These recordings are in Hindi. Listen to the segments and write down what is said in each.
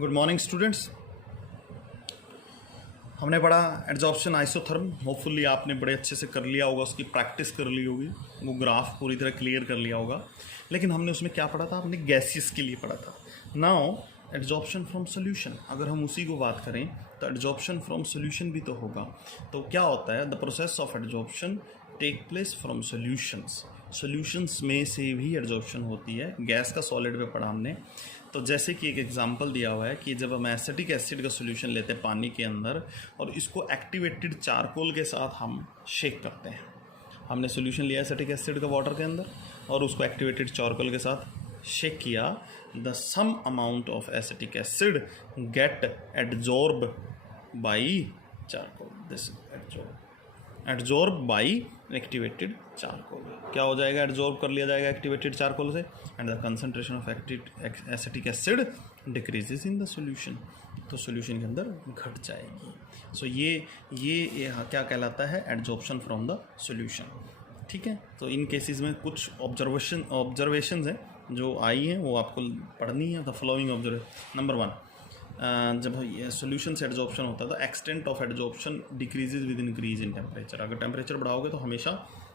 Good morning students. हमने पढ़ा एड्जॉर्प्शन आइसोथर्म। होपफुली आपने बड़े अच्छे से कर लिया होगा, उसकी प्रैक्टिस कर ली होगी, वो ग्राफ पूरी तरह क्लियर कर लिया होगा। लेकिन हमने उसमें क्या पढ़ा था? हमने गैसेस के लिए पढ़ा था। नाउ एड्जॉर्प्शन फ्रॉम सोल्यूशन, अगर हम उसी को बात करें तो एड्जॉर्प्शन फ्रॉम सोल्यूशन भी तो होगा। तो क्या होता है? The process of adsorption take place from solutions. Solutions में से भी एड्जॉर्प्शन होती है। गैस का सॉलिड पे पढ़ा हमने। तो जैसे कि एक एग्जांपल दिया हुआ है कि जब हम एसिटिक एसिड का सोल्यूशन लेते हैं पानी के अंदर और इसको एक्टिवेटेड चारकोल के साथ हम शेक करते हैं। हमने सोल्यूशन लिया एसिटिक एसिड का वाटर के अंदर और उसको एक्टिवेटेड चारकोल के साथ शेक किया। The some amount of acetic acid get adsorb by charcoal. This adsorb by activated charcoal. क्या हो जाएगा? एडजॉर्ब कर लिया जाएगा एक्टिवेटेड चारकोल से and the concentration of acetic acid decreases in the solution. तो सॉल्यूशन के अंदर घट जाएगी। सो ये क्या कहलाता है? Adsorption from the solution. ठीक है। तो इन केसेस में कुछ ऑब्जर्वेशंस हैं जो आई हैं, वो आपको पढ़नी है। The following observation. नंबर 1, जब सोल्यूशन से एड्जॉर्प्शन होता है तो extent of adsorption decreases with increase in temperature. अगर टेम्परेचर बढ़ाओगे तो हमेशा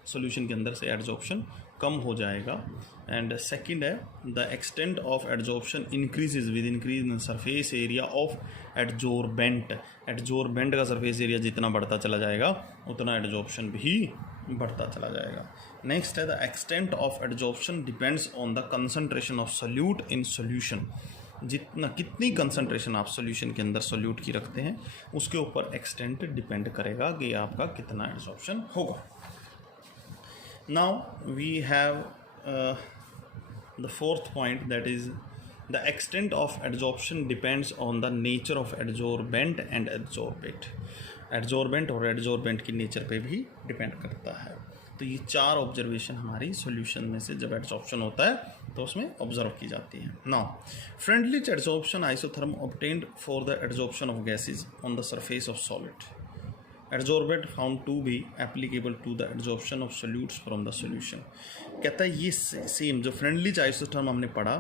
सोल्यूशन के अंदर से एड्जॉर्प्शन कम हो जाएगा। एंड सेकंड है the extent of adsorption increases with increase in surface area of adsorbent. Adsorbent का सरफेस एरिया जितना बढ़ता चला जाएगा उतना एड्जॉर्प्शन भी बढ़ता चला जाएगा। नेक्स्ट है the extent of adsorption depends on the concentration of solute in solution. कितनी कंसंट्रेशन आप सोल्यूशन के अंदर सोल्यूट की रखते हैं उसके ऊपर एक्सटेंट डिपेंड करेगा कि आपका कितना एड्जॉर्प्शन होगा। Now we have the fourth point, that is the extent of adsorption depends on the nature of adsorbent and adsorbate. Adsorbent और एड्जॉर्बेंट की नेचर पे भी डिपेंड करता है। तो ये 4 ऑब्जर्वेशन हमारी सॉल्यूशन में से जब एड्जॉर्प्शन होता है तो उसमें ऑब्जर्व की जाती है। Now Freundlich adsorption isotherm obtained for the adsorption of gases on the surface of solid. Adsorbent found to be applicable to the adsorption of solutes from the solution. कहता है ये सेम जो फ्रेंडली आइसोथर्म हमने पढ़ा,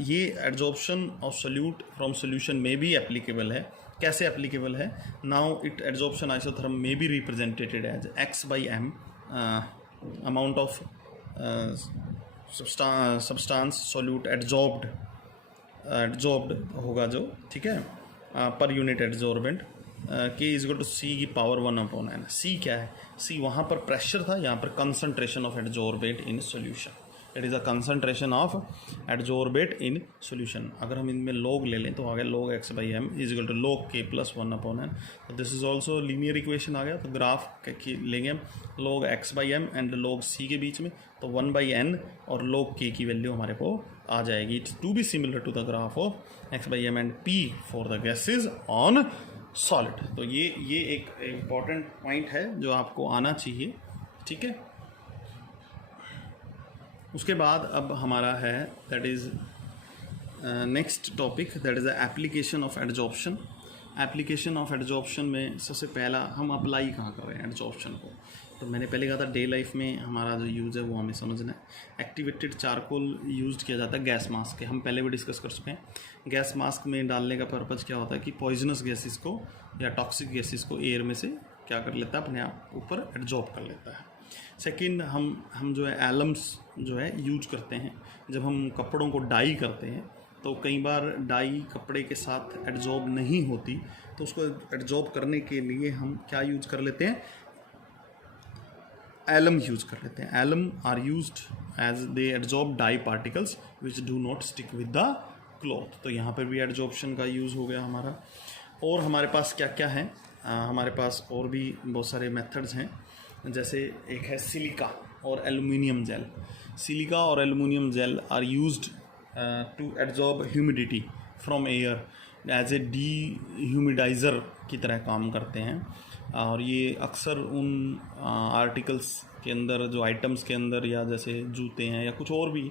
ये adsorption of solute from solution में भी एप्लीकेबल है। कैसे एप्लीकेबल है? नाउ इट एड्जॉर्प्शन आइसोथर्म में be represented as x/m amount of substance solute adsorbed होगा जो, ठीक है, पर unit adsorbent K equal to C की पावर 1/n। C क्या है? C वहाँ पर प्रेशर था, यहाँ पर concentration of adsorbate in solution. It is a concentration of adsorbate in solution. अगर हम इनमें log ले लें तो आ गया log x/m equal to log K + 1/n। तो this is also linear equation आ गया। तो ग्राफ लेंगे हम log x/m and log C के बीच में, तो 1/n और log K की वैल्यू हमारे को आ जाएगी। It's to be similar to the graph of x/m and P for the gases on solid. तो ये एक इम्पॉर्टेंट पॉइंट है जो आपको आना चाहिए। ठीक है। उसके बाद अब हमारा है that is next topic, that is the application of adsorption. Application of adsorption में सबसे पहला हम अप्लाई कहाँ कर रहे हैं एड्जॉर्प्शन को? तो मैंने पहले कहा था डे लाइफ में हमारा जो यूज़ है वो हमें समझना है। एक्टिवेटेड चारकोल यूज़ किया जाता है गैस मास्क के, हम पहले भी डिस्कस कर चुके हैं। गैस मास्क में डालने का पर्पज़ क्या होता है कि पॉइजनस गैसेस को या टॉक्सिक गैसेस को एयर में से क्या कर लेता है, अपने आप ऊपर एड्जॉर्ब कर लेता है। सेकंड, हम जो है एलम्स जो है यूज करते हैं जब हम कपड़ों को डाई करते हैं। तो कई बार डाई कपड़े के साथ एड्जॉर्ब नहीं होती, तो उसको एड्जॉर्ब करने के लिए हम क्या यूज कर लेते हैं? एलम यूज कर लेते हैं। Alum are used as they adsorb dye particles which do not stick with the cloth. तो यहाँ पर भी एड्जॉर्प्शन का यूज़ हो गया हमारा। और हमारे पास क्या क्या है? हमारे पास और भी बहुत सारे मेथड्स हैं। जैसे एक है सिलिका और एल्युमिनियम जेल। सिलिका और aluminium gel are used to adsorb humidity from air as a humidifier की तरह काम करते हैं। और ये अक्सर उन आर्टिकल्स के अंदर, जो आइटम्स के अंदर, या जैसे जूते हैं या कुछ और भी,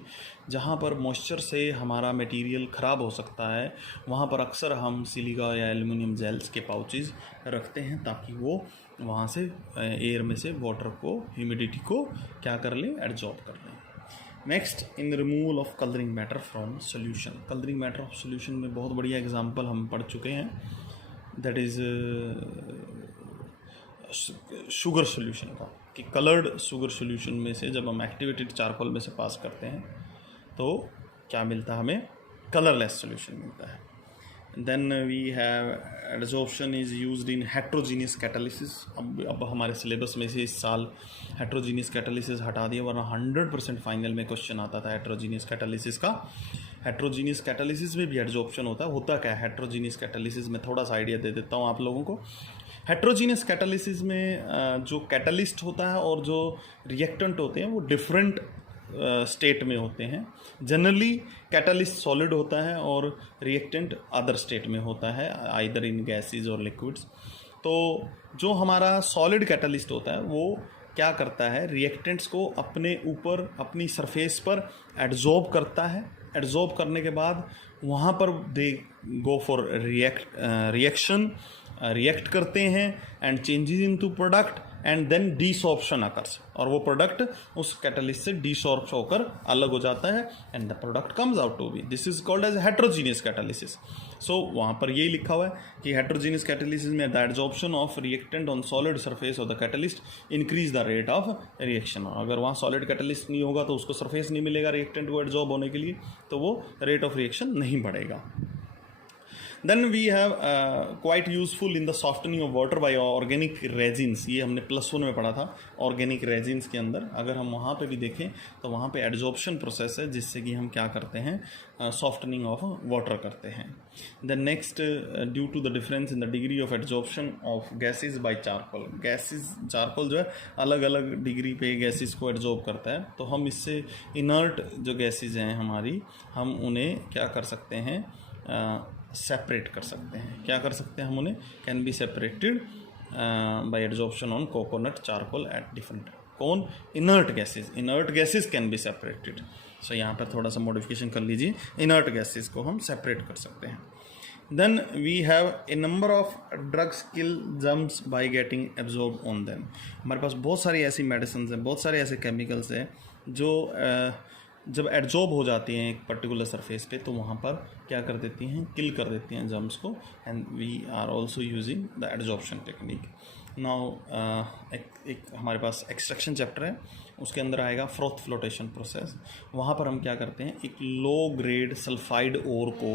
जहाँ पर मॉइस्चर से हमारा मटेरियल ख़राब हो सकता है, वहाँ पर अक्सर हम सिलिका या एल्युमिनियम जेल्स के पाउचेस रखते हैं ताकि वो वहाँ से एयर में से वाटर को, ह्यूमिडिटी को क्या कर लें? एड्जॉर्ब कर लें। Next, in removal of colouring matter from solution. Colouring matter of solution में बहुत बढ़िया एग्जांपल हम पढ़ चुके हैं, दैट इज़ शुगर सोल्यूशन का, कि कलर्ड शुगर सोल्यूशन में से जब हम एक्टिवेटेड चारकोल में से पास करते हैं तो क्या मिलता है हमें, कलरलेस सोल्यूशन मिलता है। Then we have adsorption is used in heterogeneous catalysis. अब हमारे सिलेबस में से इस साल हेट्रोजीनियस कैटालिसिस हटा दिया, वरना 100% फाइनल में क्वेश्चन आता था हेट्रोजीनियस कैटालिसिस का। हेट्रोजीनियस कैटालिसिस में भी एडजॉर्प्शन होता क्या है हेट्रोजीनियस कैटालिसिस में, थोड़ा सा आइडिया दे देता हूँ आप लोगों को। हेट्रोजीनियस कैटालिसिस में जो कैटलिस्ट होता है और जो रिएक्टेंट होते हैं वो डिफरेंट स्टेट में होते हैं। जनरली कैटलिस्ट सॉलिड होता है और रिएक्टेंट अदर स्टेट में होता है, आइदर इन गैसेज और लिक्विड्स। तो जो हमारा सॉलिड कैटलिस्ट होता है वो क्या करता है, रिएक्टेंट्स को अपने ऊपर अपनी सरफेस पर एड्जॉर्ब करता है। एड्जॉर्ब करने के बाद वहाँ पर they go for reaction, react करते हैं and changes into product and then desorption occurs, और वो प्रोडक्ट उस कैटलिस्ट से डीसॉर्ब होकर अलग हो जाता है and the product comes out to be, this is called as heterogeneous catalysis. So वहाँ पर यही लिखा हुआ है कि हेट्रोजीनियस कैटालिसिस में the adsorption of reactant on solid surface of the catalyst increase the rate of reaction. अगर वहाँ सॉलिड कैटलिस्ट नहीं होगा तो उसको सरफेस नहीं मिलेगा रिएक्टेंट को एड्जॉर्ब होने के लिए, तो वो रेट ऑफ रिएक्शन नहीं बढ़ेगा। Then we have quite useful in the softening of water by organic resins. ये हमने +1 में पढ़ा था, ऑर्गेनिक रेजिन्स के अंदर अगर हम वहाँ पे भी देखें तो वहाँ पे एड्जॉर्प्शन प्रोसेस है जिससे कि हम क्या करते हैं, सॉफ्टनिंग ऑफ वाटर करते हैं। Then next, due to the difference in the degree of adsorption of gases by charcoal. Gases, charcoal जो है अलग अलग डिग्री पे गैसेज को एड्जॉर्ब करता है, तो हम इससे इनर्ट जो गैसेज हैं हमारी, हम उन्हें क्या कर सकते हैं, सेपरेट कर सकते हैं। क्या कर सकते हैं हम उन्हें, can be separated by adsorption on coconut charcoal at different कौन, inert gases can be separated. So यहाँ पर थोड़ा सा मॉडिफिकेशन कर लीजिए, इनर्ट गैसेज को हम सेपरेट कर सकते हैं। Then we have a number of drugs kill germs by getting absorb on them. हमारे पास बहुत सारी ऐसी मेडिसिन हैं, बहुत सारे ऐसे केमिकल्स हैं जो जब एड्जॉर्ब हो जाती हैं एक पर्टिकुलर सरफेस पे तो वहाँ पर क्या कर देती हैं, किल कर देती हैं जर्म्स को, and we are also using the adsorption technique. Now एक हमारे पास एक्सट्रैक्शन चैप्टर है, उसके अंदर आएगा फ्रोथ फ्लोटेशन प्रोसेस। वहाँ पर हम क्या करते हैं, एक लो ग्रेड सल्फाइड ओर को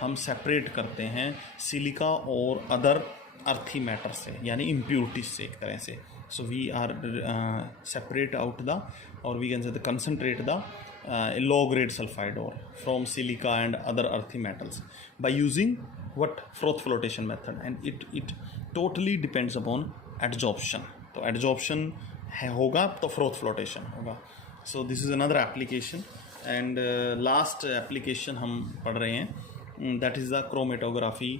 हम सेपरेट करते हैं सिलिका और अदर अर्थी मैटर से, यानी इम्प्योरिटीज से एक तरह से। So we are separate out the, और we can say concentrate the low grade sulfide ore from silica and other earthy metals by using what, froth flotation method, and it totally depends upon adsorption। तो adsorption है होगा तो froth flotation होगा। so this is another application and last application हम पढ़ रहे हैं, that is the chromatography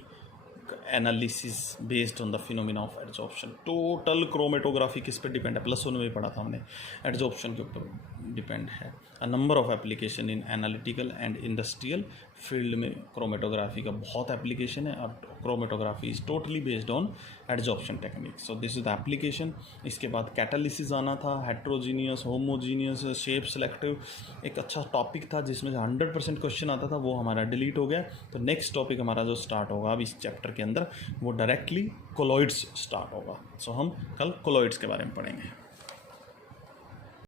analysis based on the phenomena of adsorption. Total chromatography किस पे डिपेंड है, +1 में पढ़ा था हमने, एड्जॉर्प्शन के ऊपर डिपेंड है। A number of application in analytical and industrial field में क्रोमेटोग्राफी का बहुत एप्लीकेशन है, और chromatography is totally based on adsorption technique. So this is the application. इसके बाद कैटालिसिस आना था, हेट्रोजीनियस, होमोजीनियस, शेप सेलेक्टिव, एक अच्छा टॉपिक था जिसमें 100% क्वेश्चन आता था, वो हमारा डिलीट हो गया। तो नेक्स्ट टॉपिक हमारा जो स्टार्ट होगा अब इस चैप्टर के अंदर, वो डायरेक्टली कोलॉइड्स स्टार्ट होगा। सो हम कल कोलॉइड्स के बारे में पढ़ेंगे।